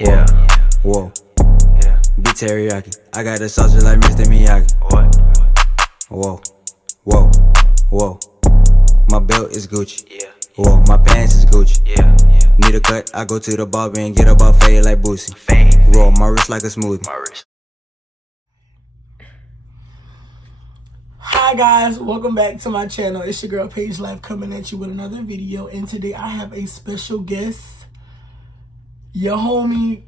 Yeah. Whoa. Yeah. Be teriyaki. I got the sauce just like Mr. Miyagi. What? Whoa. Whoa. Whoa. My belt is Gucci. Yeah. Whoa. My pants is Gucci. Yeah. Need a cut, I go to the barber and get up all fade like Boosie. Roll my wrist like a smoothie. Hi guys, welcome back to my channel. It's your girl Paige Life coming at you with another video, and today I have a special guest, your homie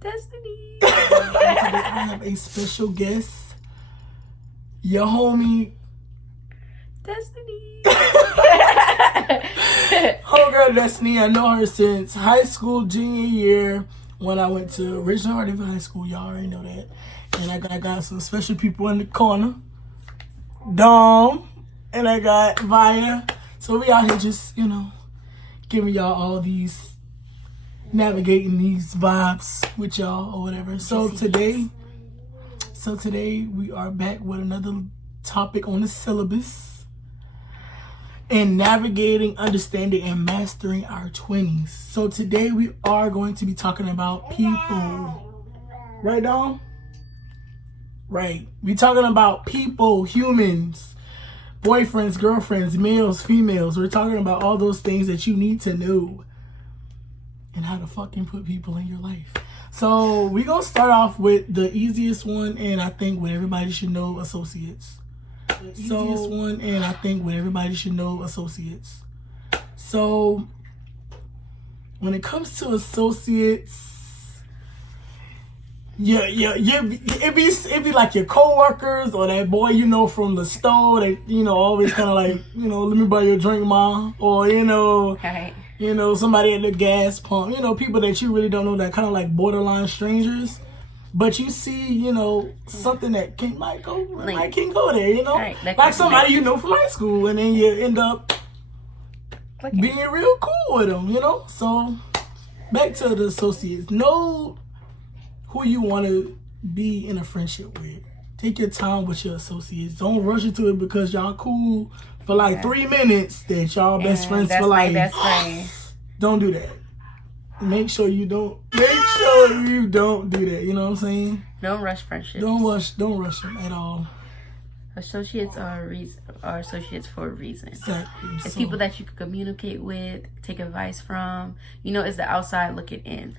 Destiny. Today I have a special guest, your homie Destiny. homegirl Destiny. I know her since high school junior year when I went to Original Hardeeville High School. Y'all already know that. And I got some special people in the corner. Dom, and I got Via. So we out here just, giving y'all all these, navigating these vibes with y'all or whatever. So today we are back with another topic on the syllabus. And navigating, understanding, and mastering our 20s. So today we are going to be talking about people. Right, Dom? Right. We're talking about people, humans, boyfriends, girlfriends, males, females. We're talking about all those things that you need to know and how to fucking put people in your life. So we're going to start off with the easiest one, and I think what everybody should know, associates. So when it comes to associates, it be like your coworkers or that boy from the store that always kind of like let me buy you a drink, ma, or Right. Somebody at the gas pump, people that you really don't know, that kind of like borderline strangers, but you see something that might go there, Right, like somebody from high school, and then you end up being real cool with them, So back to the associates. Know who you want to be in a friendship with. Take your time with your associates. Don't rush into it because y'all cool for like 3 minutes that y'all best friends for life. Best friend. Don't do that. Make sure you don't do that. You know what I'm saying? Don't rush friendships. Don't rush them at all. Associates are associates for a reason. Exactly. It's people that you can communicate with, take advice from. It's the outside looking in.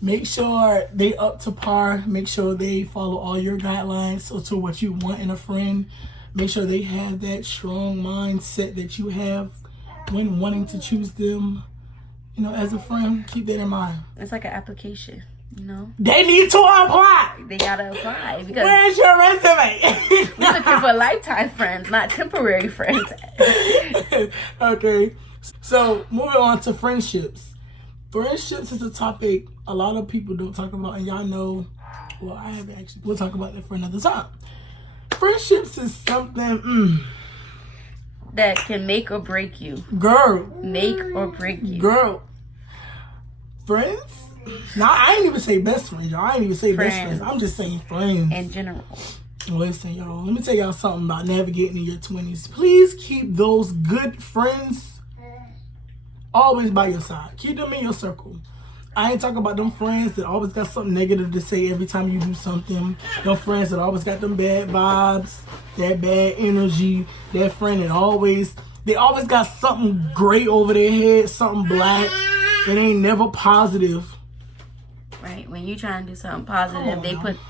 Make sure they up to par. Make sure they follow all your guidelines so to what you want in a friend. Make sure they have that strong mindset that you have when wanting to choose them, as a friend. Keep that in mind. It's like an application, They need to apply. They gotta apply because where's your resume? we're looking for lifetime friends, not temporary friends. Okay, so moving on to friendships. Friendships is a topic a lot of people don't talk about, and y'all know, well, I haven't actually, we'll talk about that for another time. Friendships is something that can make or break you. Girl. Make or break you. Girl. Friends? Now, I ain't even say best friends, y'all. I ain't even say best friends. I'm just saying friends. In general. Listen, y'all, let me tell y'all something about navigating in your 20s. Please keep those good friends always by your side. Keep them in your circle. I ain't talking about them friends that always got something negative to say every time you do something. Them friends that always got them bad vibes, that bad energy. That friend that they always got something gray over their head, something black. It ain't never positive. Right, when you try and do something positive,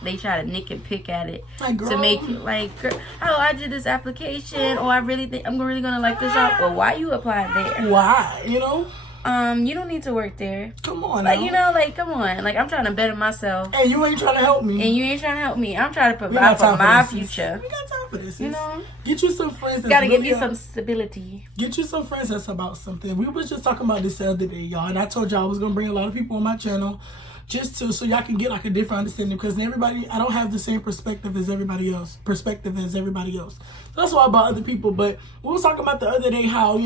they try to nick and pick at it to make you like, girl, oh, I did this application, or I really think I'm really gonna like this out. Well, why you applied there? Why? You don't need to work there. Come on, come on. Like, I'm trying to better myself. And you ain't trying to help me. I'm trying to provide for my future. We got time for this. Get you some friends. Gotta give you some stability. Get you some friends that's about something. We was just talking about this the other day, y'all, and I told y'all I was gonna bring a lot of people on my channel. Just so y'all can get like a different understanding, because I don't have the same perspective as everybody else. So that's why I brought other people. But we was talking about the other day how,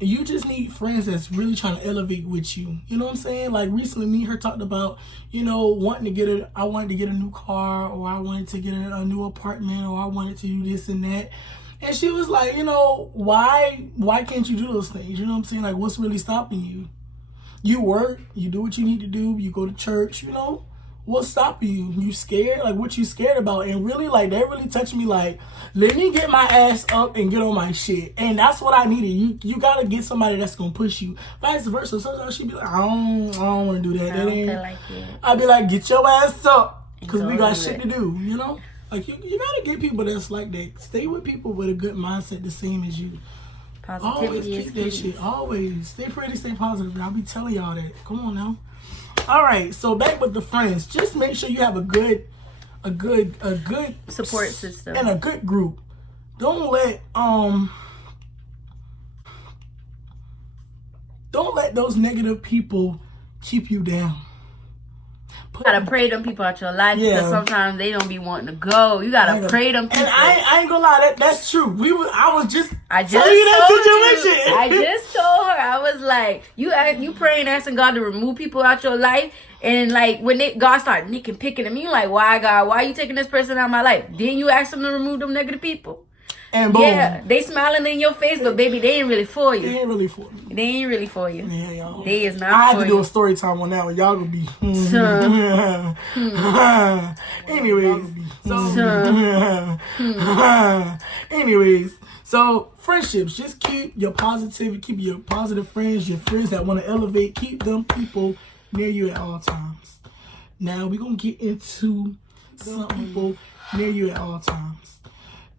you just need friends that's really trying to elevate with you. You know what I'm saying? Like recently, me and her talked about, I wanted to get a new car, or I wanted to get a new apartment, or I wanted to do this and that. And she was like, you know, why can't you do those things? You know what I'm saying? Like, what's really stopping you? You work, you do what you need to do, you go to church, you know? What's stopping you? You scared? Like, what you scared about? And really, like, that really touched me. Like, let me get my ass up and get on my shit. And that's what I needed. You gotta get somebody that's gonna push you. Vice versa. Sometimes she'd be like, I don't want to do that. I don't feel like it. I'd be like, get your ass up, because we got shit to do, you know? Like, you gotta get people that's like that. Stay with people with a good mindset the same as you. Positivity Always is keep that key. shit. Always. Stay pretty, stay positive. I'll be telling y'all that. Come on now. All right, so back with the friends. Just make sure you have a good Support system. and a good group. Don't let those negative people keep you down. You gotta pray them people out your life, Yeah. because sometimes they don't be wanting to go. You gotta pray them people. And I ain't gonna lie, that's true. I just told telling you that situation. I just told her, I was like, you praying, asking God to remove people out your life, and like when God started nicking, picking them, you like, why God? Why you taking this person out of my life? Then you ask them to remove them negative people. And boom. Yeah, they smiling in your face, but baby, they ain't really for you. They ain't really for me. They ain't really for you. Yeah, y'all. They is not I had for to do you. a story time on that one. Y'all gonna be. Anyways, so friendships. Just keep your positivity. Keep your positive friends. Your friends that want to elevate. Keep them people near you at all times. Now we're gonna get into some people near you at all times.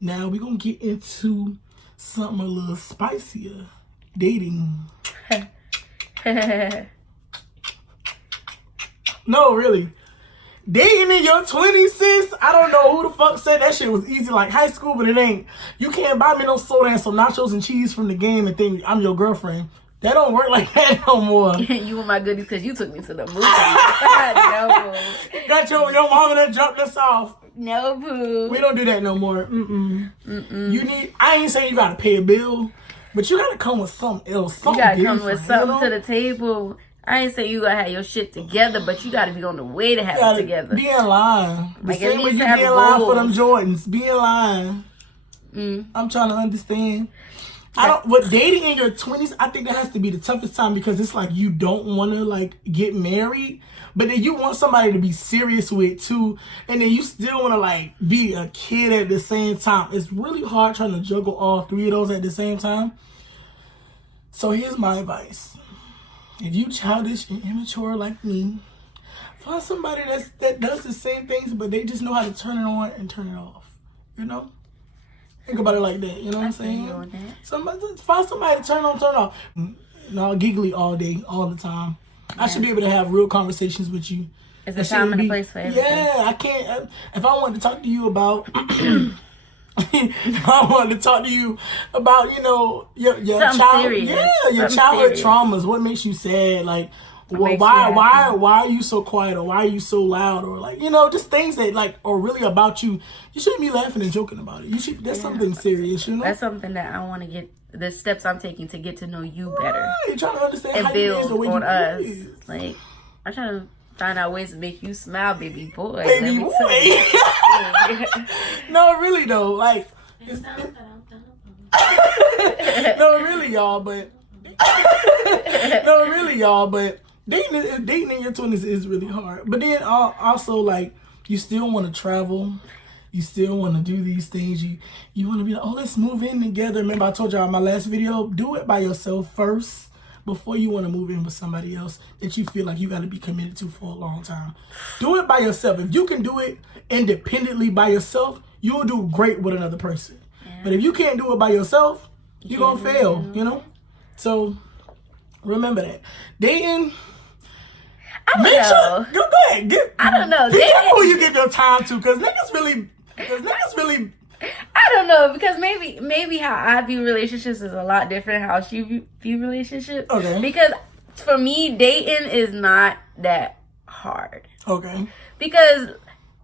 Now we're gonna get into something a little spicier. Dating. No, really. Dating in your 20s, sis. I don't know who the fuck said that shit was easy like high school, but it ain't. You can't buy me no soda and some nachos and cheese from the game and think I'm your girlfriend. That don't work like that no more. You were my goodies because you took me to the movie. No. Got your mama that dropped us off. No, boo. We don't do that no more. I ain't saying you gotta pay a bill, but you gotta come with something else. You gotta come with different, something to the table. I ain't saying you gotta have your shit together, but you gotta be on the way to have it together. Be in line. The Like, same at way least you have be in line for them goals. Jordans. Be in line. I'm trying to understand. With dating in your 20s, I think that has to be the toughest time, because it's like you don't want to like get married, but then you want somebody to be serious with too, and then you still want to like be a kid at the same time. It's really hard trying to juggle all three of those at the same time. So here's my advice. If you childish and immature like me, find somebody that does the same things, but they just know how to turn it on and turn it off. You know? Think about it like that. You know what I'm saying? Find somebody to turn on, turn off. No, giggly all day, all the time. Yeah. I should be able to have real conversations with you. It's a time and a place for everything. Yeah, I can't. If I wanted to talk to you about... if I wanted to talk to you about, you know, your childhood traumas, what makes you sad, like, well, why are you so quiet, or why are you so loud, or like, you know, just things that like are really about you. You shouldn't be laughing and joking about it. You should. That's something serious, you know. That's something that I want to get. The steps I'm taking to get to know you better. You're trying to understand and how build you is, the way on you us. is. Like, I'm trying to find out ways to make you smile, baby boy. Baby boy. No, really though, like. No, really, y'all, but dating in your 20s is really hard. But then also, like, you still want to travel. You still want to do these things. You want to be like, oh, let's move in together. Remember I told y'all in my last video, do it by yourself first before you want to move in with somebody else that you feel like you got to be committed to for a long time. Do it by yourself. If you can do it independently by yourself, you'll do great with another person. But if you can't do it by yourself, you're going to fail, you know? So, remember that. Dating, make sure, go ahead. I don't know. Be careful who you give your time to, because niggas really, I don't know, because maybe how I view relationships is a lot different how she view relationships. Okay. Because for me, dating is not that hard. Okay. Because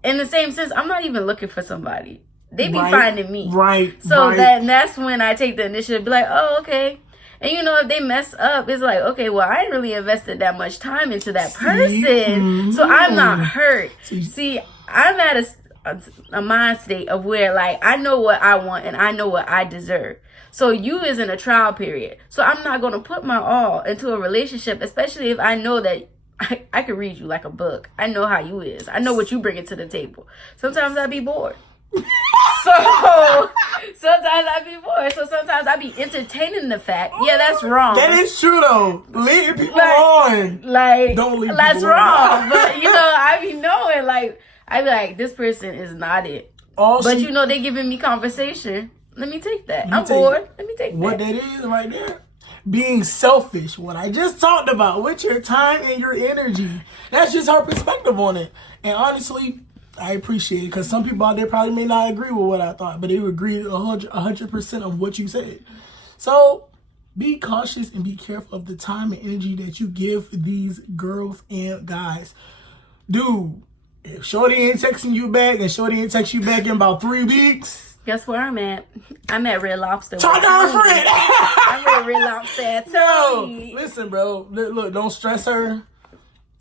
in the same sense, I'm not even looking for somebody. They be finding me. Right. So that's when I take the initiative, be like, oh, okay. And you know, if they mess up, it's like, okay, well, I ain't really invested that much time into that person. So I'm not hurt. See, I'm at a mind state of where like I know what I want and I know what I deserve. So you is in a trial period. So I'm not going to put my all into a relationship, especially if I know that I can read you like a book. I know how you is. I know what you bring to the table. Sometimes I be bored. So sometimes I be bored. So sometimes I be entertaining the fact. Yeah, that's wrong. That is true though. Leave people on. Like, don't leave that's people wrong. But you know, I be knowing like I be like, this person is not it. But you know, they giving me conversation. Let me take that. I'm bored. Let me take what that is right there. Being selfish. What I just talked about with your time and your energy. That's just her perspective on it. And honestly, I appreciate it because some people out there probably may not agree with what I thought, but they would agree 100% of what you said. So be cautious and be careful of the time and energy that you give these girls and guys. Dude, if Shorty ain't texting you back and Shorty ain't text you back in about 3 weeks, guess where I'm at? I'm at Red Lobster. Talk to her friend. I'm at Red Lobster. No, listen, bro. Look, don't stress her.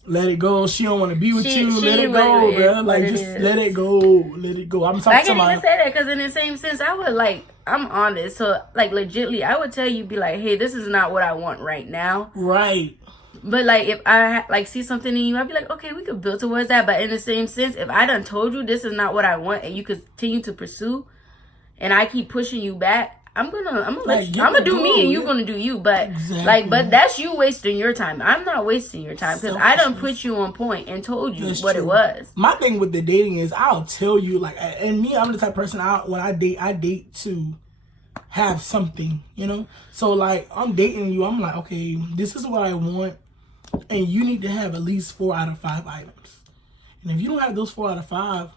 Let it go. She don't want to be with you. Let it go, bro. Like, just let it go. Let it go. I'm talking I can't even say that because in the same sense, I would like, I'm honest. So, like, legitly, I would tell you, be like, hey, this is not what I want right now. Right. But, like, if I, like, see something in you, I'd be like, okay, we could build towards that. But in the same sense, if I done told you this is not what I want and you continue to pursue and I keep pushing you back, I'm gonna do me and you're gonna do you. But but that's you wasting your time. I'm not wasting your time because I done put you on point and told you what it was. My thing with the dating is I'll tell you, like, and me, I'm the type of person when I date to have something, you know. So like I'm dating you, I'm like, okay, this is what I want, and you need to have at least 4 out of 5 items. And if you don't have those 4 out of 5,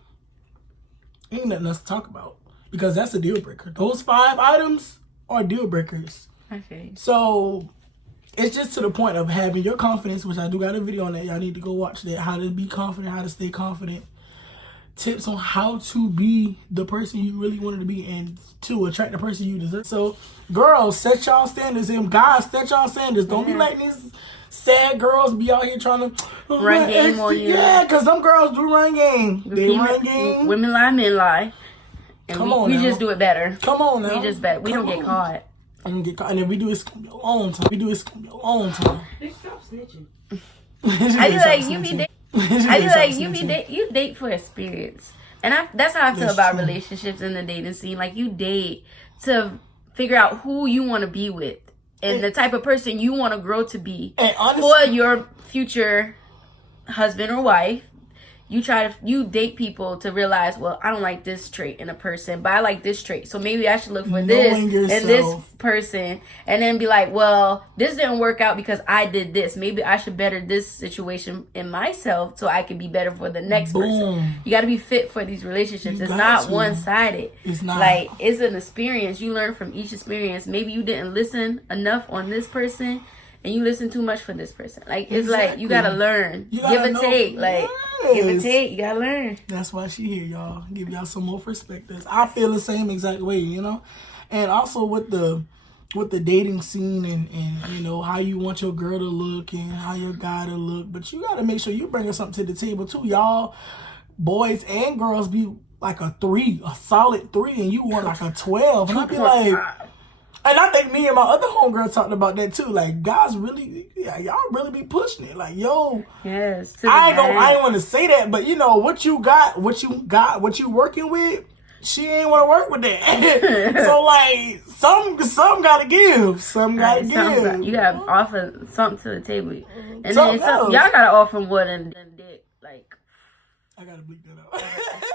ain't nothing else to talk about. Because that's a deal breaker. Those 5 items are deal breakers. Okay. So it's just to the point of having your confidence, which I do got a video on that. Y'all need to go watch that. How to be confident, how to stay confident. Tips on how to be the person you really wanted to be and to attract the person you deserve. So girls, set y'all standards. And guys, set y'all standards. Don't be like these sad girls be out here trying to run game on you. Yeah, because them girls do run game. They run game. Women lie, men lie. And we now. just do it better. Come on now. We just bet. We don't get caught. And then we do this a long time. Stop snitching. I be like, you date for experience. And that's how I feel about relationships in the dating scene. Like, you date to figure out who you want to be with and the type of person you want to grow to be for your future husband or wife. You date people to realize, well, I don't like this trait in a person, but I like this trait. So maybe I should look for this in this person, and then be like, well, this didn't work out because I did this. Maybe I should better this situation in myself so I can be better for the next person. You got to be fit for these relationships. It's not one-sided. It's not. Like, it's an experience. You learn from each experience. Maybe you didn't listen enough on this person, and you listen too much for this person. Like, it's like, you gotta learn. Give and take. Like, give and take. You gotta learn. That's why she here, y'all. Give y'all some more perspectives. I feel the same exact way, you know? And also with the dating scene and you know, how you want your girl to look and how your guy to look. But you gotta make sure you bringing something to the table, too. Y'all, boys and girls, be like a 3, a solid 3, and you want like a 12. And I be like... And I think me and my other homegirl talked about that too. Like, guys really, y'all really be pushing it. Like, yo, yes. I ain't want to say that, but you know what you working with. She ain't want to work with that. So like, some gotta give. Some gotta give. You gotta offer something to the table, and then y'all gotta offer more than dick. Like, I gotta bleep that out.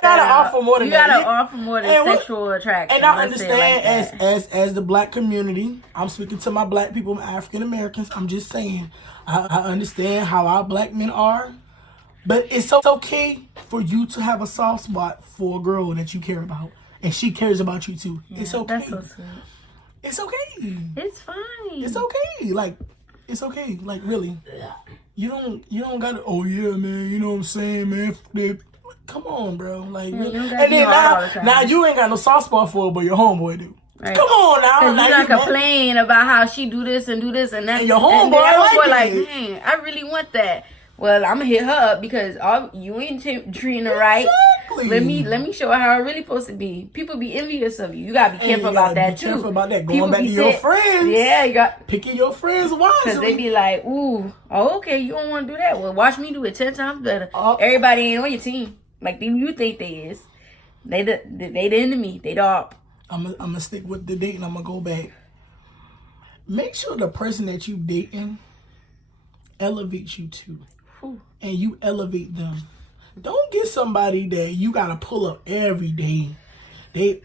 Gotta offer more than that. You gotta offer more than sexual attraction. And I understand as the black community, I'm speaking to my black people, my African Americans. I'm just saying, I understand how our black men are, but it's okay for you to have a soft spot for a girl that you care about, and she cares about you too. Yeah, it's okay. That's so sweet. It's okay. It's fine. It's okay. Like, it's okay. Like, really. You don't gotta, oh yeah, man, you know what I'm saying, man. Come on, bro. Like, and then now you ain't got no soft spot for her, but your homeboy do. Right. Come on now. Like, you not complain about how she do this and that. And your homeboy like, man, I really want that. well, I'm gonna hit her up because you ain't treating her right. Exactly. Let me show her how it really supposed to be. People be envious of you. You gotta be careful about that too. Careful about that. People Going back to your friends. Yeah, you got picking your friends wisely. Because they be like, ooh, okay, you don't want to do that. Well, watch me do it 10 times better. Everybody ain't on your team like you think they is. They the enemy. They the op. I'm gonna stick with the date and I'm gonna go back. Make sure the person that you dating elevates you too, and you elevate them. Don't get somebody that you gotta pull up every day. I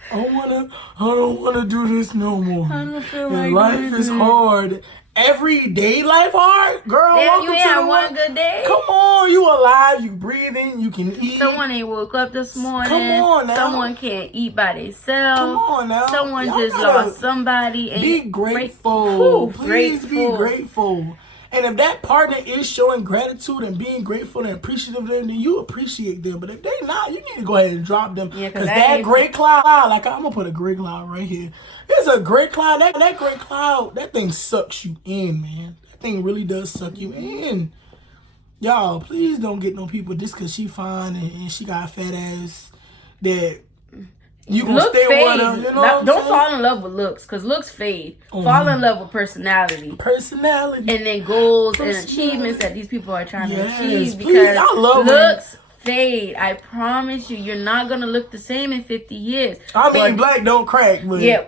don't wanna do this no more. I don't feel and like life is hard. Every day life hard? Girl, damn, you ain't had one good day? Come on, you alive, you breathing, you can eat. Someone ain't woke up this morning. Come on now. Someone can't eat by themselves. Come on now. Someone Y'all just lost somebody. And be grateful. Please grateful. be grateful. And if that partner is showing gratitude and being grateful and appreciative of them, then you appreciate them. But if they not, you need to go ahead and drop them. Because that gray cloud, like I'm going to put a gray cloud right here. There's a gray cloud. That gray cloud, that thing sucks you in, man. That thing really does suck you in. Y'all, please don't get no people just because she fine and she got a fat ass that you gonna stay with her. You know don't fall in love with looks, because looks fade. Fall in love with personality. And then goals and achievements that these people are trying to achieve. Please, because I love looks fade. I promise you, you're not gonna look the same in 50 years. Black don't crack, but yeah,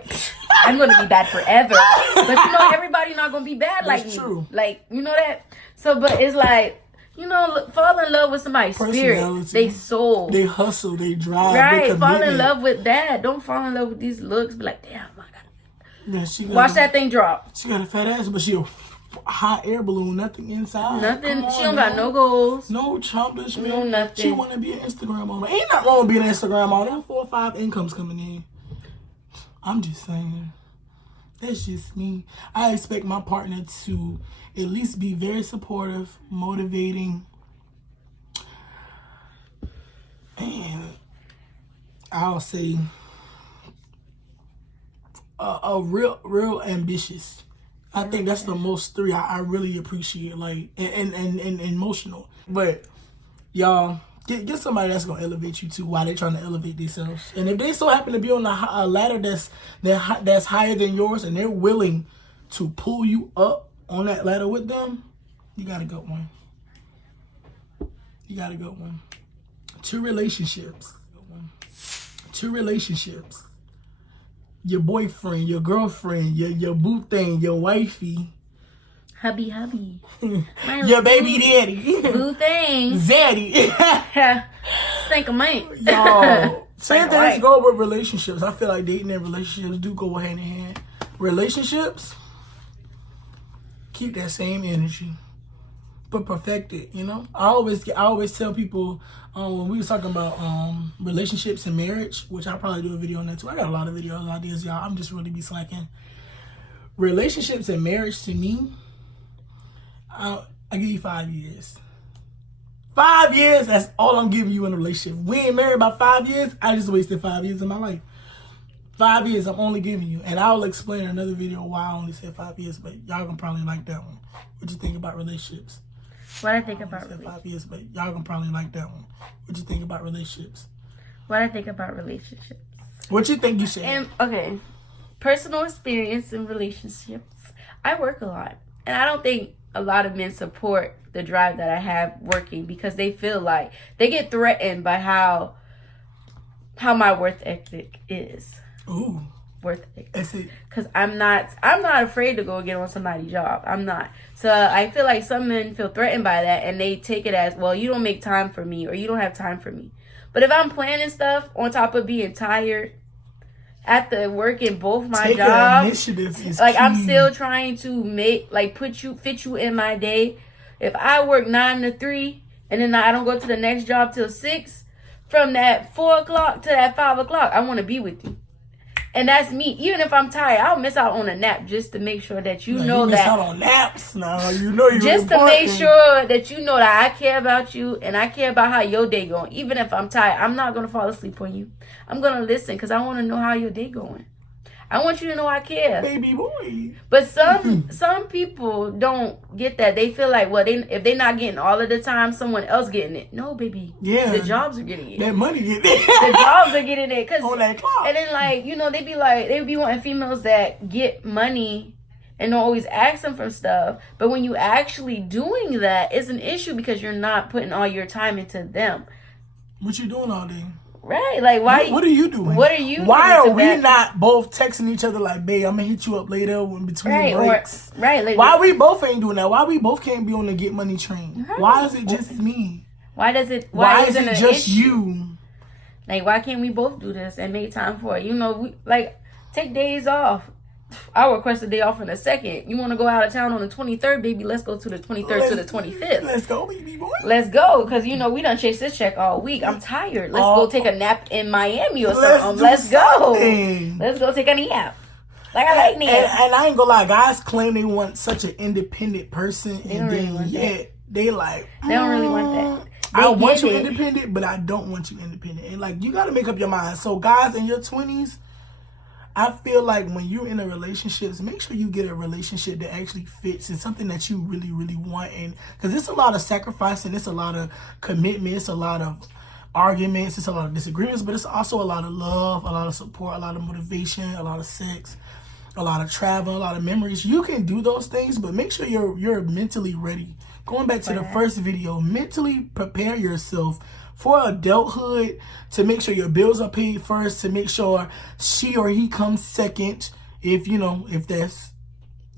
I'm gonna be bad forever. But you know, everybody not gonna be bad like me. True. Like, you know that. So, but it's like, you know, fall in love with somebody's spirit, they soul, they hustle, they drive, right? Fall in love with that. Don't fall in love with these looks. Be like, damn, my God. Yeah, watch that thing drop. She got a fat ass, but she a hot air balloon, nothing inside. Nothing. She don't got no goals, no accomplishment, no nothing. She want to be an Instagram model. Ain't nothing wrong with being an Instagram model. 4 or 5 incomes coming in. I'm just saying. That's just me. I expect my partner to at least be very supportive, motivating, and I'll say a real ambitious. I think that's the most 3 I really appreciate, like, and emotional. But y'all, get somebody that's gonna elevate you too while they're trying to elevate themselves. And if they so happen to be on a ladder that's higher than yours, and they're willing to pull you up on that ladder with them, you got a good one. You got a good one. 2 relationships. Your boyfriend, your girlfriend, your boo thing, your wifey. Hubby. Your baby daddy. Boo thing. Zaddy. Think of mine. Y'all. Same things go with relationships. I feel like dating and relationships do go hand in hand. Relationships, keep that same energy, but perfect it. You know, I always tell people when we was talking about relationships and marriage, which I'll probably do a video on that too. I got a lot of videos ideas, y'all. I'm just really be slacking. Relationships and marriage, to me, I give you 5 years. 5 years, that's all I'm giving you in a relationship. We ain't married about 5 years. I just wasted 5 years of my life. 5 years I'm only giving you. And I'll explain in another video why I only said 5 years, but y'all gonna probably like that one. What you think about relationships? What I think about relationships? 5 years, but y'all gonna probably like that one. What you think about relationships? What I think about relationships? What you think you said? Okay, personal experience in relationships. I work a lot, and I don't think a lot of men support the drive that I have working, because they feel like they get threatened by how my worth ethic is. Ooh. Worth ethic. Because I'm not afraid to go get on somebody's job. I'm not. So I feel like some men feel threatened by that, and they take it as, well, you don't make time for me, or you don't have time for me. But if I'm planning stuff on top of being tired after working both my jobs, like, I'm still trying to fit you in my day. If I work 9 to 3 and then I don't go to the next job till 6, from that 4 o'clock to that 5 o'clock, I want to be with you. And that's me. Even if I'm tired, I'll miss out on a nap just to make sure that you know that. Miss out on naps now. You know you're just important. To make sure that you know that I care about you and I care about how your day going. Even if I'm tired, I'm not gonna fall asleep on you. I'm gonna listen because I want to know how your day going. I want you to know I care. Baby boy. But some people don't get that. They feel like, well, if they're not getting all of the time, someone else getting it. No, baby. Yeah. The jobs are getting it. That money getting it. The jobs are getting it. On that clock. And then, like, you know, they be wanting females that get money and don't always ask them for stuff. But when you actually doing that, it's an issue because you're not putting all your time into them. What you doing all day? Right, like why? What are you doing? What are you? Why doing are we not both texting each other like, "Babe, I'm gonna hit you up later in between breaks"? Like, why we both ain't doing that? Why we both can't be on the get money train? Right. Why is it just me? Why is it just you? Like, why can't we both do this and make time for it? You know, we like take days off. I'll request a day off in a second. You want to go out of town on the 23rd, baby? Let's go to the 23rd to the 25th. Let's go, baby boy. Let's go, because, you know, we done chased this check all week. I'm tired. Let's go take a nap in Miami or something. Let's go. Let's go take a nap. Like, I like naps. And I ain't gonna lie, guys claim they want such an independent person. They don't really want that. They like... They don't really want that. I want you independent, but I don't want you independent. And, like, you got to make up your mind. So, guys, in your 20s... I feel like when you're in a relationship, make sure you get a relationship that actually fits and something that you really, really want. And because it's a lot of sacrifice and it's a lot of commitment, it's a lot of arguments, it's a lot of disagreements, but it's also a lot of love, a lot of support, a lot of motivation, a lot of sex, a lot of travel, a lot of memories. You can do those things, but make sure you're mentally ready. Going back to the first video, mentally prepare yourself for adulthood, to make sure your bills are paid first, to make sure she or he comes second, if that's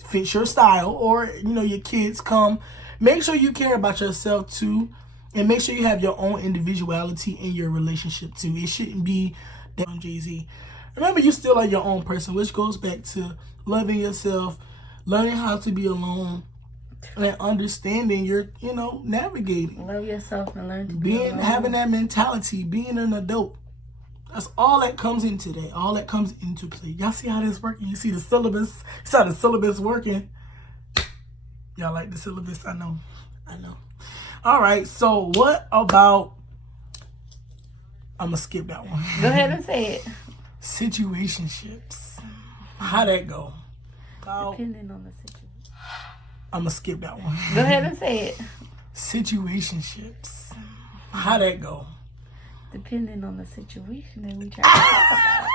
fits your style, or your kids come. Make sure you care about yourself too, and make sure you have your own individuality in your relationship too. It shouldn't be that Jay-Z. Remember, you still are your own person, which goes back to loving yourself, learning how to be alone, and understanding you're, navigating. Love yourself and learn to be alone. Having that mentality, being an adult. That's all that comes into that. All that comes into play. Y'all see how this working? You see the syllabus? You see how the syllabus working? Y'all like the syllabus? I know. All right. So what about... I'm going to skip that one. Go ahead and say it. Situationships. How that go? Depending on the situation. I'm going to skip that one. Go ahead and say it. Situationships. How that go? Depending on the situation that we try to talk about.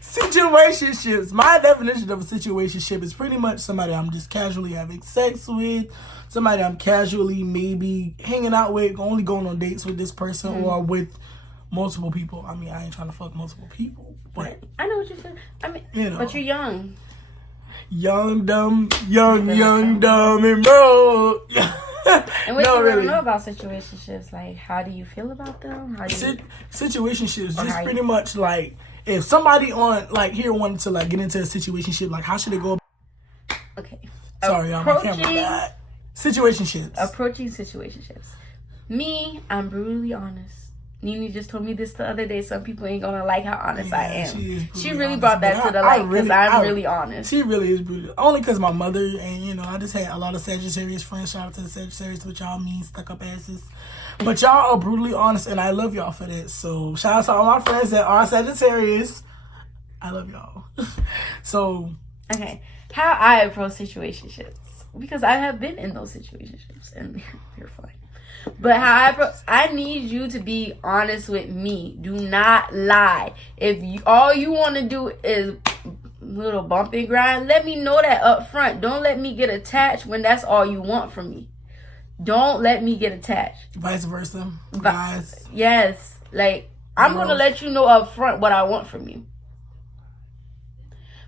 Situationships. My definition of a situationship is pretty much somebody I'm just casually having sex with, somebody I'm casually maybe hanging out with, only going on dates with this person, or with multiple people. I mean, I ain't trying to fuck multiple people, but I know what you feel. I mean, but you're young. Young, dumb, and broke. And what you really know about situationships? Like, how do you feel about them? How do you... Situationships, just pretty much like, if somebody on, like, here wanted to, like, get into a situationship, like, how should it go? Okay. Sorry, I'm on camera. Situationships. Approaching situationships. Me, I'm brutally honest. Nene just told me this the other day. Some people ain't gonna like how honest I am. She really brought that to the light because I'm really honest. She really is brutal. Only because my mother and I just had a lot of Sagittarius friends. Shout out to the Sagittarius, what y'all mean, stuck up asses. But y'all are brutally honest, and I love y'all for that. So shout out to all my friends that are Sagittarius. I love y'all. So okay, how I approach situationships, because I have been in those situationships and they're fine. But I need you to be honest with me. Do not lie. If all you want to do is little bump and grind, let me know that up front. Don't let me get attached when that's all you want from me. Don't let me get attached. Vice versa. Guys. Yes. Like, I'm going to let you know up front what I want from you.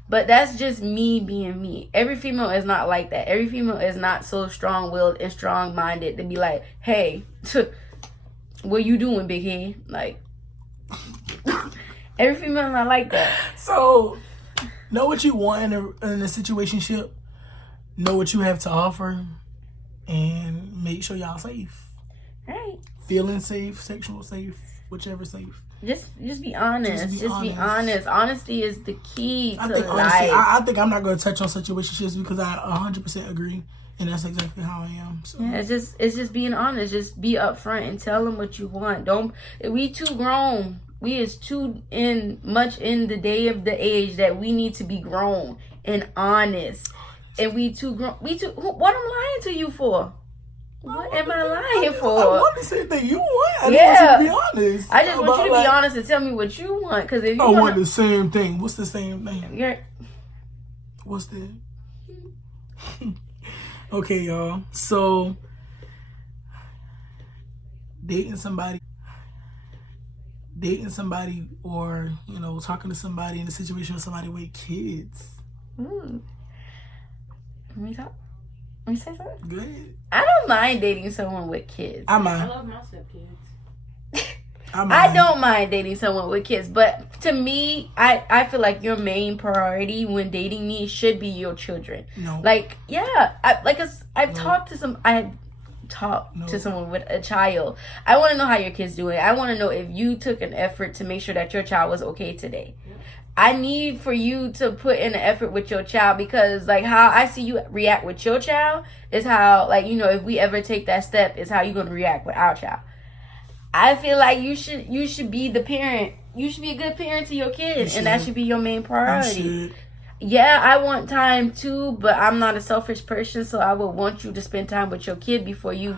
But that's just me being me. Every female is not like that. Every female is not so strong-willed and strong-minded to be like, hey, what you doing, big head? Like, every female is not like that. So, know what you want in a situationship. Know what you have to offer. And make sure y'all safe. Right. Feeling safe, sexual safe, whichever safe. Just be honest. Just be honest. Honesty is the key to life. I think I'm not going to touch on situationships because I 100% agree, and that's exactly how I am. So. Yeah, it's just being honest. Just be upfront and tell them what you want. We too grown. we is too much in the day of the age that we need to be grown and honest. And we too grown. What I'm lying to you for? What am I lying for? I want the same thing you want. I just want you to be honest. I just want you to be honest and tell me what you want. Because if you want the same thing. What's the same thing? What's that? Okay, y'all. So, dating somebody, or talking to somebody in a situation with somebody with kids. Let me talk. Let me say something. Good. I don't mind dating someone with kids. I love my stepkids. I don't mind dating someone with kids, but to me, I feel like your main priority when dating me should be your children. No. Like, yeah, I've talked to someone with a child. I want to know how your kid's doing. I want to know if you took an effort to make sure that your child was okay today. Yeah. I need for you to put in an effort with your child, because like how I see you react with your child is how, like, if we ever take that step, is how you're going to react with our child. I feel like you should be the parent. You should be a good parent to your kid, and that should be your main priority. Yeah, I want time too, but I'm not a selfish person, so I would want you to spend time with your kid before you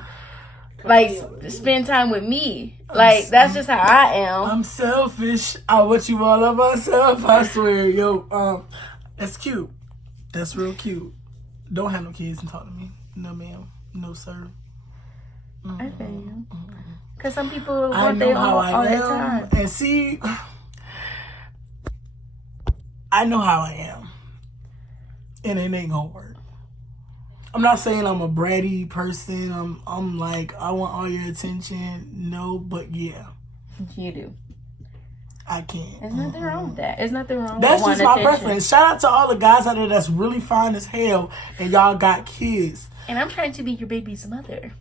spend time with me. Like, that's just how I am. I'm selfish. I want you all of myself, I swear. Yo, that's cute. That's real cute. Don't have no kids and talk to me. No, ma'am. No, sir. I feel you. Because some people want their own all that time. And see, I know how I am. And it ain't gonna work. I'm not saying I'm a bratty person. I'm like, I want all your attention. No, but yeah. You do. I can't. There's nothing wrong with that. There's nothing wrong that's with just my preference. Shout out to all the guys out there that's really fine as hell and y'all got kids. And I'm trying to be your baby's mother.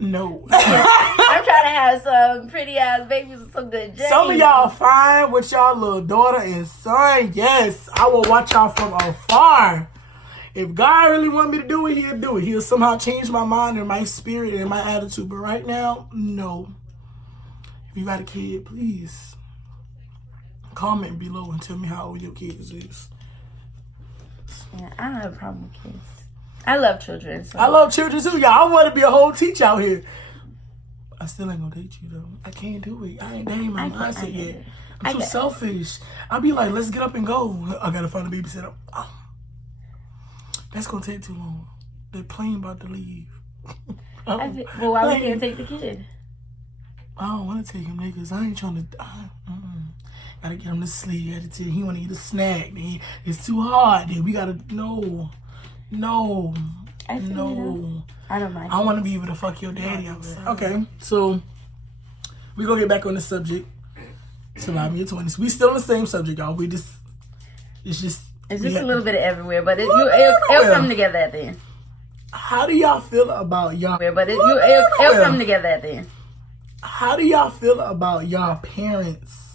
No. I'm trying to have some pretty ass babies with some good genes. Some of y'all fine with y'all little daughter and son. Yes, I will watch y'all from afar. If God really want me to do it, he'll do it. He'll somehow change my mind and my spirit and my attitude. But right now, no. If you got a kid, please comment below and tell me how old your kids is. Yeah, I don't have a problem with kids. I love children. So. I love children too, y'all. I want to be a whole teacher out here. I still ain't gonna date you though. I can't do it. That ain't my mindset yet. I'm too selfish. I'll be like, let's get up and go. I gotta find a babysitter. Oh, that's gonna take too long. The plane about to leave. Well, why we can't take the kid? I don't want to take him, niggas. I ain't trying to. Gotta get him to sleep. He want to eat a snack. It's too hard. Then we gotta no. I don't mind. I want to be able to fuck your daddy outside. Okay, so we gonna get back on the subject. Surviving your 20s. We still on the same subject, y'all. It's just a little bit of everywhere, but it'll come together at the end. How do y'all feel about y'all? But it'll come together at the end. How do y'all feel about y'all parents?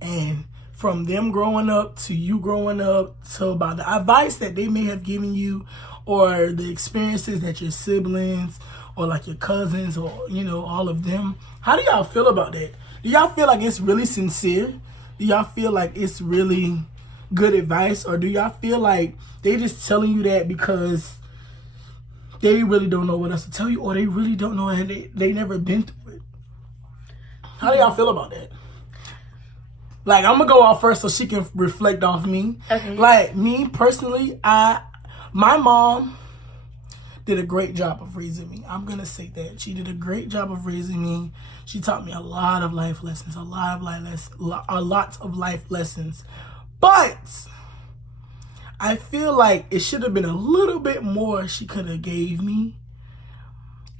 And from them growing up to you growing up, to about the advice that they may have given you, or the experiences that your siblings or like your cousins or all of them. How do y'all feel about that? Do y'all feel like it's really sincere? Do y'all feel like it's really good advice, or do y'all feel like they just telling you that because they really don't know what else to tell you, or they really don't know and they never been through it? How do y'all feel about that? Like, I'm gonna go off first so she can reflect off me. Okay. Like, me personally, my mom did a great job of raising me. I'm gonna say that. She did a great job of raising me. She taught me a lot of life lessons, a lot of life lessons. But I feel like it should have been a little bit more she could have gave me.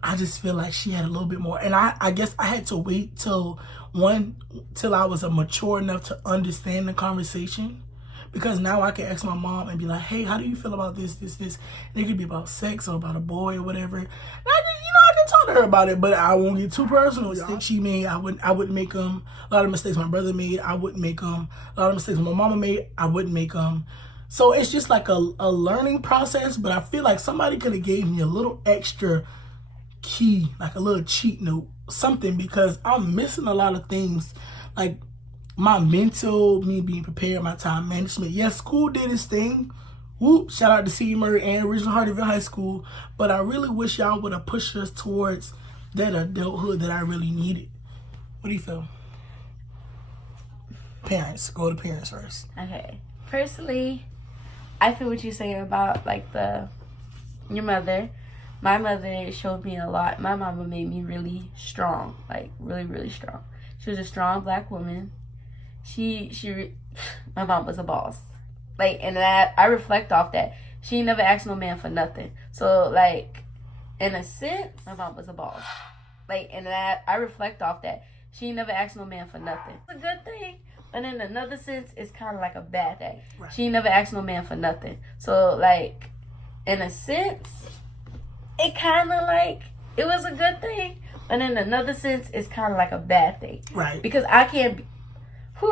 I just feel like she had a little bit more. And I guess I had to wait till I was mature enough to understand the conversation. Because now I can ask my mom and be like, hey, how do you feel about this? And it could be about sex or about a boy or whatever. And I can talk to her about it, but I won't get too personal. Mistakes she made, I wouldn't make them. A lot of mistakes my brother made, I wouldn't make them. A lot of mistakes my mama made, I wouldn't make them. So it's just like a learning process, but I feel like somebody could have gave me a little extra key, like a little cheat note, something, because I'm missing a lot of things like my mental, me being prepared, my time management. Yes, school did its thing. Whoop, shout out to C. Murray and Original Hardyville High School. But I really wish y'all would have pushed us towards that adulthood that I really needed. What do you feel? Parents. Go to parents first. Okay. Personally, I feel what you're saying about like your mother. My mother showed me a lot. My mama made me really strong, like really, really strong. She was a strong black woman. My mom was a boss. Like, and that I reflect off that. She never asked no man for nothing. So, like, in a sense, my mom was a boss. Like, and that I reflect off that. She never asked no man for nothing. It's a good thing. But in another sense, it's kind of like a bad thing. Right. She never asked no man for nothing. So, like, in a sense, it kind of like, it was a good thing. But in another sense, it's kind of like a bad thing. Right. Because I can't be,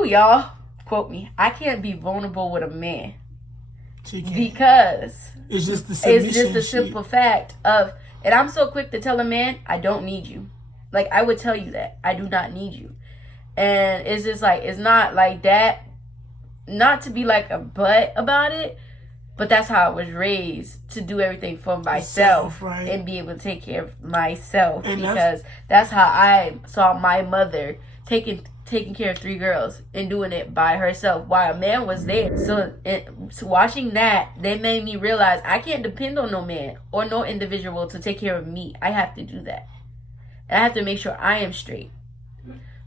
y'all, quote me, I can't be vulnerable with a man. Because it's just the simple fact of, and I'm so quick to tell a man, I don't need you. Like, I would tell you that. I do not need you. And it's just like, it's not like that, not to be like a butt about it, but that's how I was raised, to do everything for myself, right? And be able to take care of myself. And because that's how I saw my mother taking care of 3 girls and doing it by herself while a man was there. So watching that, they made me realize I can't depend on no man or no individual to take care of me. I have to do that. And I have to make sure I am straight.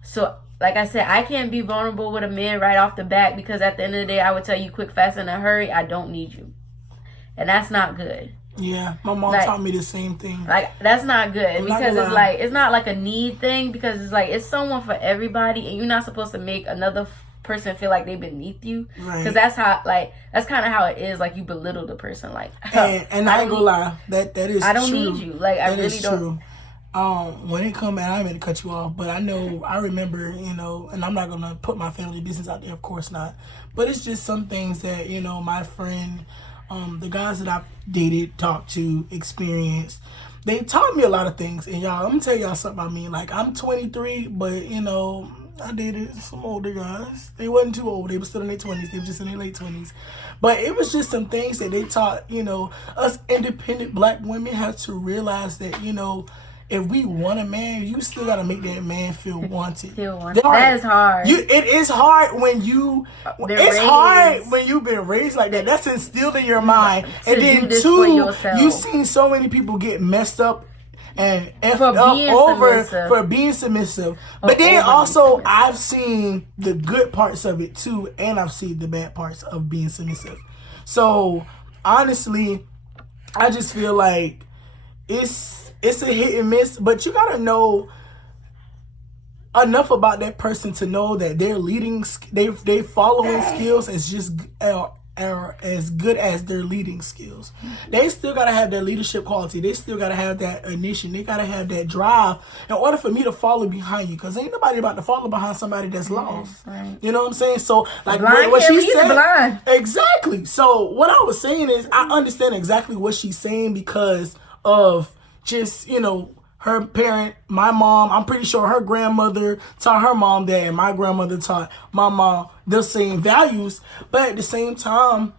So, like I said, I can't be vulnerable with a man right off the bat, because at the end of the day, I would tell you quick, fast, in a hurry, I don't need you. And that's not good. Yeah, my mom taught me the same thing. Like, that's not good, because it's like, it's not like a need thing, because it's like, it's someone for everybody, and you're not supposed to make another person feel like they beneath you. Right. Because that's how, like, that's kind of how it is, like, you belittle the person, like. And I ain't gonna lie, that is true. I don't need you. Like, I really don't. True. When it come, and I ain't meant to cut you off, but I remember, and I'm not gonna put my family business out there, of course not. But it's just some things that, my friend, the guys that I've dated, talked to, experienced, they taught me a lot of things. And y'all, I'm gonna tell y'all something about me. Like, I'm 23, but I dated some older guys. They wasn't too old. They were still in their 20s. They were just in their late 20s. But it was just some things that they taught, us independent black women have to realize that, if we want a man, you still gotta make that man feel wanted. That is hard. It is hard when hard when you've been raised like that. That's instilled in your mind. And then 2, you've seen so many people get messed up and effed up for being submissive. But then also, I've seen the good parts of it too, and I've seen the bad parts of being submissive. So honestly, I just feel like it's a hit and miss, but you gotta know enough about that person to know that their they following skills is just are as good as their leading skills. They still gotta have that leadership quality. They still gotta have that initiative. They gotta have that drive in order for me to follow behind you. Because ain't nobody about to follow behind somebody that's lost. Right. You know what I'm saying? So, like what she said, exactly. So what I was saying is, I understand exactly what she's saying because of just, her parent, my mom, I'm pretty sure her grandmother taught her mom that, and my grandmother taught my mom the same values. But at the same time,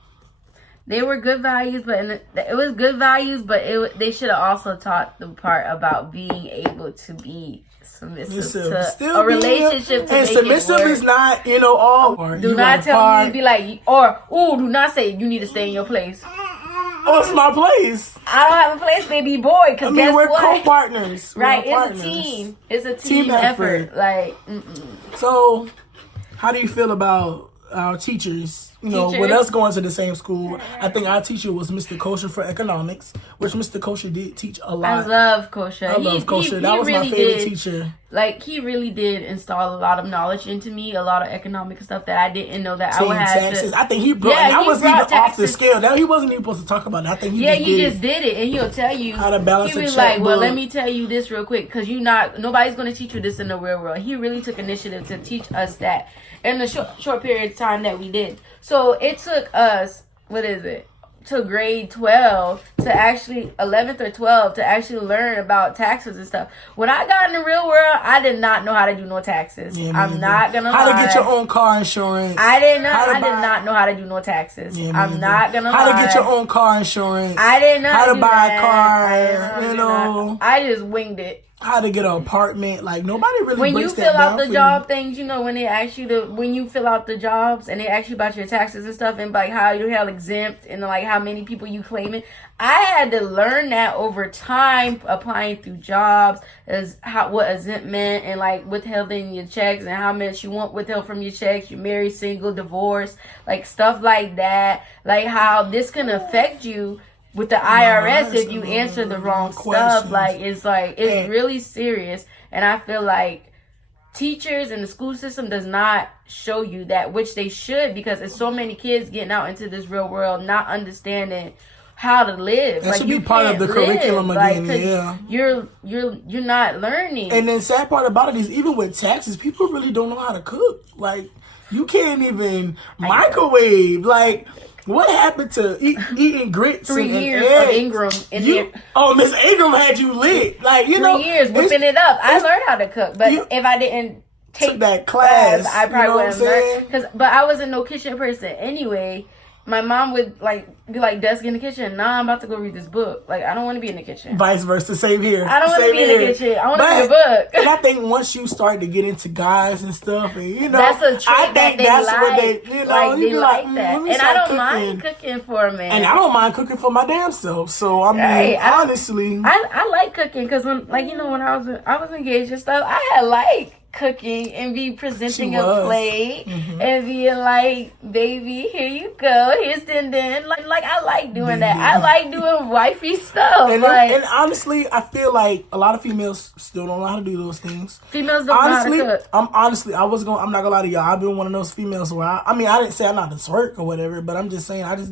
they were good values, but it was good values, but they should have also taught the part about being able to be submissive to still a relationship. And submissive is not, all. Do not tell me to be like, do not say you need to stay in your place. Oh, it's my place. I don't have a place, baby boy. Because guess we're what? Co-partners. Right, it's a team. It's a team effort. Like, So, how do you feel about our teachers? With us going to the same school, I think our teacher was Mr. Kosher for economics, which Mr. Kosher did teach a lot. I love Kosher. I love Kosher. That was my favorite teacher. Like, he really did install a lot of knowledge into me, a lot of economic stuff that I didn't know that I would have taxes. I think he brought, and that was even off the scale. He wasn't even supposed to talk about it. I think he just did it, and he'll tell you how to balance a checkbook. He was like, well, let me tell you this real quick, because nobody's going to teach you this in the real world. He really took initiative to teach us that in the short period of time that we did. So it took us, to grade 12 to actually 11th or 12th to actually learn about taxes and stuff. When I got in the real world, I did not know how to do no taxes. Yeah, I'm not gonna lie. How to get your own car insurance. I did not know how to do no taxes. Yeah, I'm not gonna lie. How to get your own car insurance. I didn't know how to buy a car. I just winged it. How to get an apartment. Like, nobody really when breaks you that fill out down the job things, when they ask you when you fill out the jobs and they ask you about your taxes and stuff and like how you're held exempt and like how many people you claiming, I had to learn that over time applying through jobs as what exempt meant and like withholding your checks and how much you want withheld from your checks. You're married, single, divorced, like stuff like that. Like how this can affect you with the IRS if you answer the wrong stuff. Like it's really serious. And I feel like teachers and the school system does not show you that, which they should, because there's so many kids getting out into this real world not understanding how to live. That should be part of the curriculum again. Yeah, you're not learning. And then sad part about it is even with taxes, people really don't know how to cook. Like you can't even microwave. Like. What happened to eating grits 3 and years eggs? of Ingram in there. Oh, Miss Ingram had you lit. Like, 3 years whipping it up. I learned how to cook, but if I didn't take that class, I probably wouldn't learn. But I wasn't no kitchen person anyway. My mom would be like, desk in the kitchen. Nah, I'm about to go read this book. Like, I don't want to be in the kitchen. Vice versa, same here. I don't want to be in the kitchen. I want to read a book. And I think once you start to get into guys and stuff, and that's a trait I think that's what they they like that. And I don't mind cooking for a man. And I don't mind cooking for my damn self. So I mean, honestly, I like cooking because when when I was engaged and stuff, I had cooking and be presenting a plate and being like, baby, here you go, here's din. Like I like doing that. I like doing wifey stuff. And honestly, I feel like a lot of females still don't know how to do those things. Females don't know how to cook. I'm not gonna lie to y'all. I've been one of those females where I didn't say I'm not a twerk or whatever, but I'm just saying I'd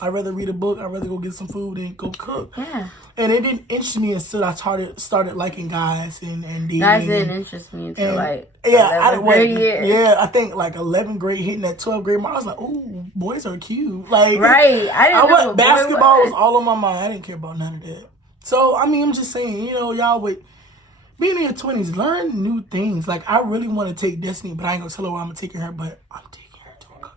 rather read a book. I'd rather go get some food and go cook. Yeah. And it didn't interest me until I started liking guys and dating. Guys didn't interest me until I think 11th grade hitting that 12th grade mark. I was like, ooh, boys are cute. Like, right. Basketball was all on my mind. I didn't care about none of that. So I mean, I'm just saying, y'all would being in your 20s, learn new things. Like I really want to take Destiny, but I ain't gonna tell her where I'm taking her. But I'm taking her to a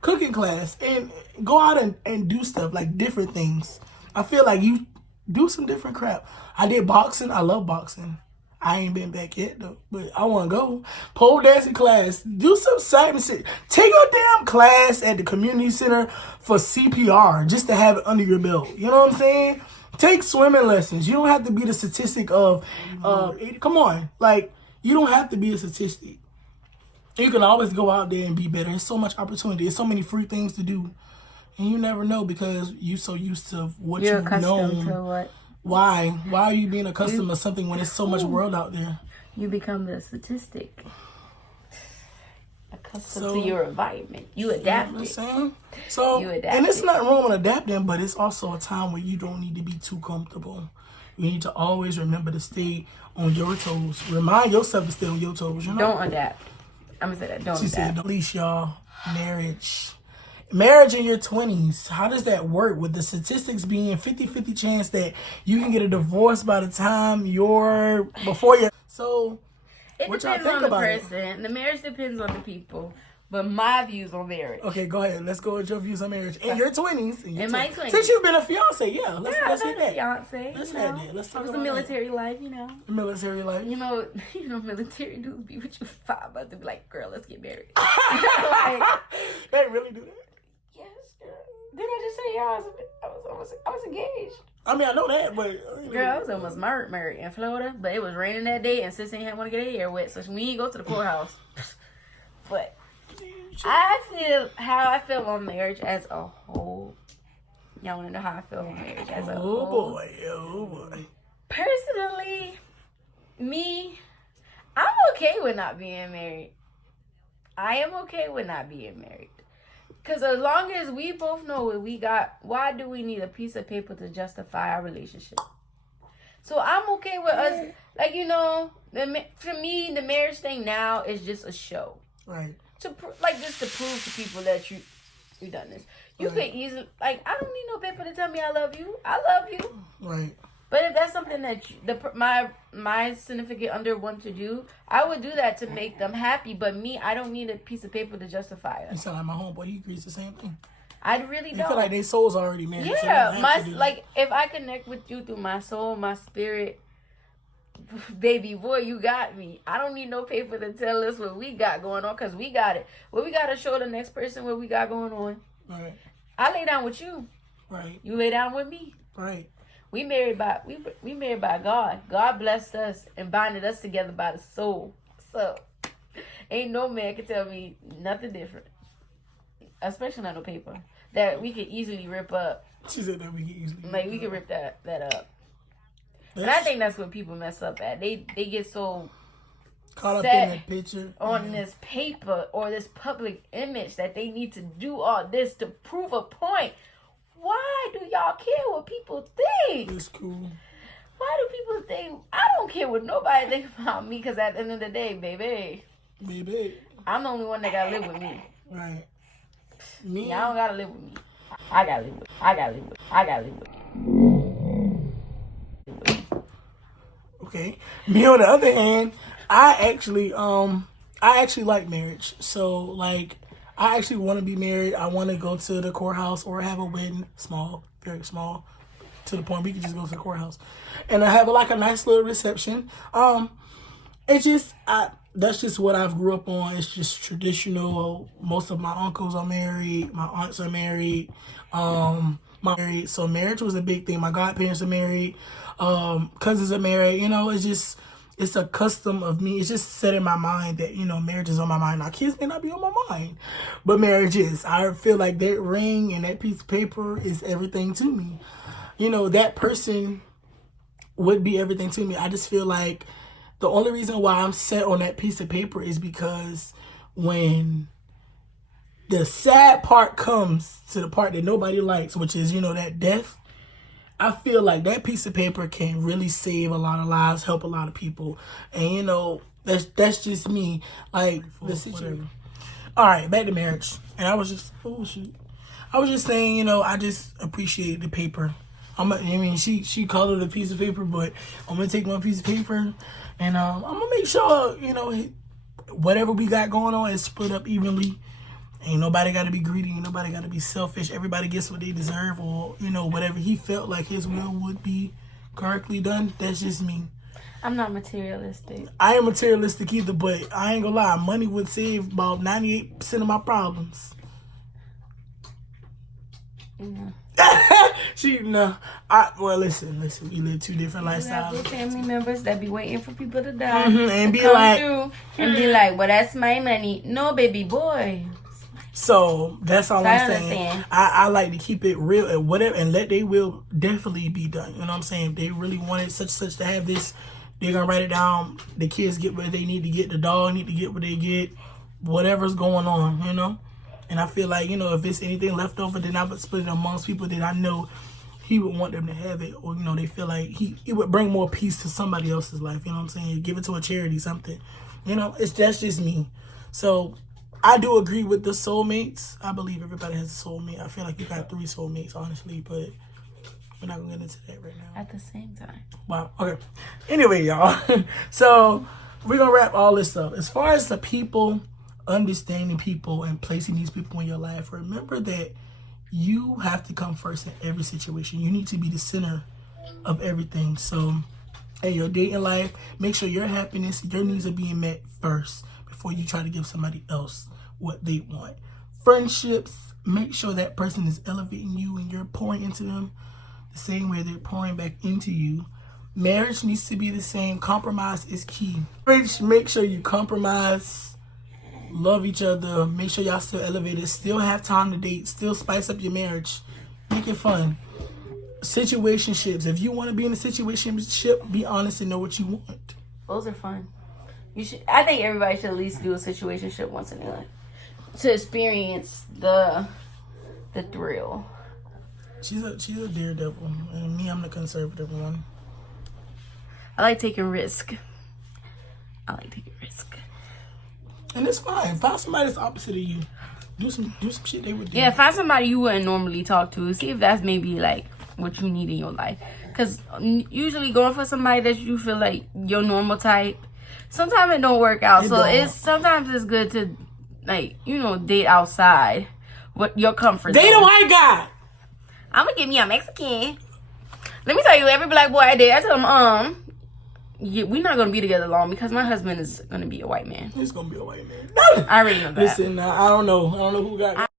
cooking class, and go out and do stuff like different things. I feel like you do some different crap. I did boxing. I love boxing. I ain't been back yet though, but I want to go. Pole dancing class. Do some excitement shit. Take a damn class at the community center for CPR just to have it under your belt. You know what I'm saying? Take swimming lessons. You don't have to be the statistic of, come on. Like, you don't have to be a statistic. You can always go out there and be better. There's so much opportunity. There's so many free things to do. And you never know because you're so used to what you've known. To what? Why? Why are you being accustomed to something when there's so much world out there? You become the statistic. Accustomed to your environment. You adapt. You know what I'm saying? So, and it's not wrong with adapting, but it's also a time where you don't need to be too comfortable. You need to always remember to stay on your toes. Remind yourself to stay on your toes, Don't adapt. I'm going to say that. Don't adapt. Said, at least y'all, Marriage in your 20s, how does that work with the statistics being 50-50 chance that you can get a divorce by the time so it depends on the person. The marriage depends on the people. But my views on marriage. Okay, go ahead. Let's go with your views on marriage. In your 20s. In my 20s. Since you've been a fiance, let's hit that. Fiance. Let's hit that. Let's talk about the military life, The military life. Military dudes be with you 5 months to be like, girl, let's get married. They really do that? Yes, girl. Didn't I just say I was engaged? I mean, I know that, but... Girl, I was almost married in Florida, but it was raining that day, and sis ain't want to get her hair wet, so we ain't go to the courthouse. But how I feel on marriage as a whole. Y'all want to know how I feel on marriage as a whole? Oh, boy. Personally, I'm okay with not being married. I am okay with not being married. Because as long as we both know what we got, why do we need a piece of paper to justify our relationship? So I'm okay with us. Like, for me, the marriage thing now is just a show. Right. Just to prove to people that We done this. You could easily, like, I don't need no paper to tell me I love you. I love you. Right. But if that's something that my significant other want to do, I would do that to make them happy. But me, I don't need a piece of paper to justify it. You sound like my homeboy. He agrees the same thing. I really don't. You feel like their souls already married. Yeah, so if I connect with you through my soul, my spirit, baby boy, you got me. I don't need no paper to tell us what we got going on, because we got it. What we got to show the next person what we got going on. Right. I lay down with you. Right. You lay down with me. Right. We married by God. God blessed us and binded us together by the soul. So ain't no man can tell me nothing different. Especially not no paper that we could easily rip up. She said that we could easily we could rip that up. And I think that's what people mess up at. They get so caught up in that picture on this paper or this public image that they need to do all this to prove a point. Why do y'all care what people think? It's cool. Why do people think? I don't care what nobody think about me, because at the end of the day, baby, I'm the only one that gotta live with me. Right. Me? Y'all don't gotta live with me. I gotta live with. I gotta live with. I gotta live with. Okay. Me on the other hand, I actually like marriage. So like, I actually want to be married. I want to go to the courthouse or have a wedding, small, very small, to the point we can just go to the courthouse, and I have like a nice little reception. It's just that's just what I've grew up on. It's just traditional. Most of my uncles are married. My aunts are married. So marriage was a big thing. My godparents are married. Cousins are married. You know, it's a custom of me. It's just set in my mind that, you know, marriage is on my mind. Now, kids may not be on my mind, but marriage is. I feel like that ring and that piece of paper is everything to me. You know, that person would be everything to me. I just feel like the only reason why I'm set on that piece of paper is because when the sad part comes to the part that nobody likes, which is, you know, that death, I feel like that piece of paper can really save a lot of lives, help a lot of people. And, you know, that's just me. Like, the situation. All right, back to marriage. And I was just saying, you know, I just appreciate the paper. She called it a piece of paper, but I'm going to take my piece of paper and I'm going to make sure, you know, whatever we got going on is split up evenly. Ain't nobody got to be greedy. Ain't nobody got to be selfish. Everybody gets what they deserve, or, you know, whatever he felt like his will would be correctly done. That's just me. I'm not materialistic. I ain't materialistic either, but I ain't gonna lie. Money would save about 98% of my problems. Yeah. Well, listen. We live two different lifestyles. You have your family members that be waiting for people to die and be come like, through and be like, well, that's my money. No, baby boy. So that's all I'm saying. I like to keep it real and whatever, and let they will definitely be done. You know what I'm saying? If they really wanted such to have this, they're gonna write it down. The kids get what they need to get. The dog need to get what they get. Whatever's going on, you know. And I feel like, you know, if it's anything left over, then I would split it amongst people that I know he would want them to have it, or, you know, they feel like it would bring more peace to somebody else's life. You know what I'm saying? Give it to a charity, something. You know, that's just me. So I do agree with the soulmates. I believe everybody has a soulmate. I feel like you got 3 soulmates, honestly, but we're not gonna get into that right now. At the same time. Wow. Okay. Anyway, y'all. So we're gonna wrap all this up. As far as the people, understanding people and placing these people in your life, remember that you have to come first in every situation. You need to be the center of everything. So in your dating life, make sure your happiness, your needs are being met first before you try to give somebody else what they want. Friendships, make sure that person is elevating you and you're pouring into them the same way they're pouring back into you. Marriage needs to be the same. Compromise is key. Marriage, make sure you compromise. Love each other. Make sure y'all still elevated. Still have time to date. Still spice up your marriage. Make it fun. Situationships. If you want to be in a situationship, be honest and know what you want. Those are fun. I think everybody should at least do a situationship once in their life to experience the thrill. She's a daredevil, and me, I'm the conservative one. I like taking risk. And it's fine. Find somebody that's opposite of you. do some shit they would do. Yeah, find somebody you wouldn't normally talk to. See if that's maybe like what you need in your life. Because usually going for somebody that you feel like your normal type, sometimes it don't work out. Sometimes it's good to like, you know, date outside what your comfort zone. Date a white guy. I'm gonna give me a Mexican. Let me tell you, every black boy I date, I tell them, yeah, we're not gonna be together long because my husband is gonna be a white man. He's gonna be a white man. I already know that. Listen, I don't know who got.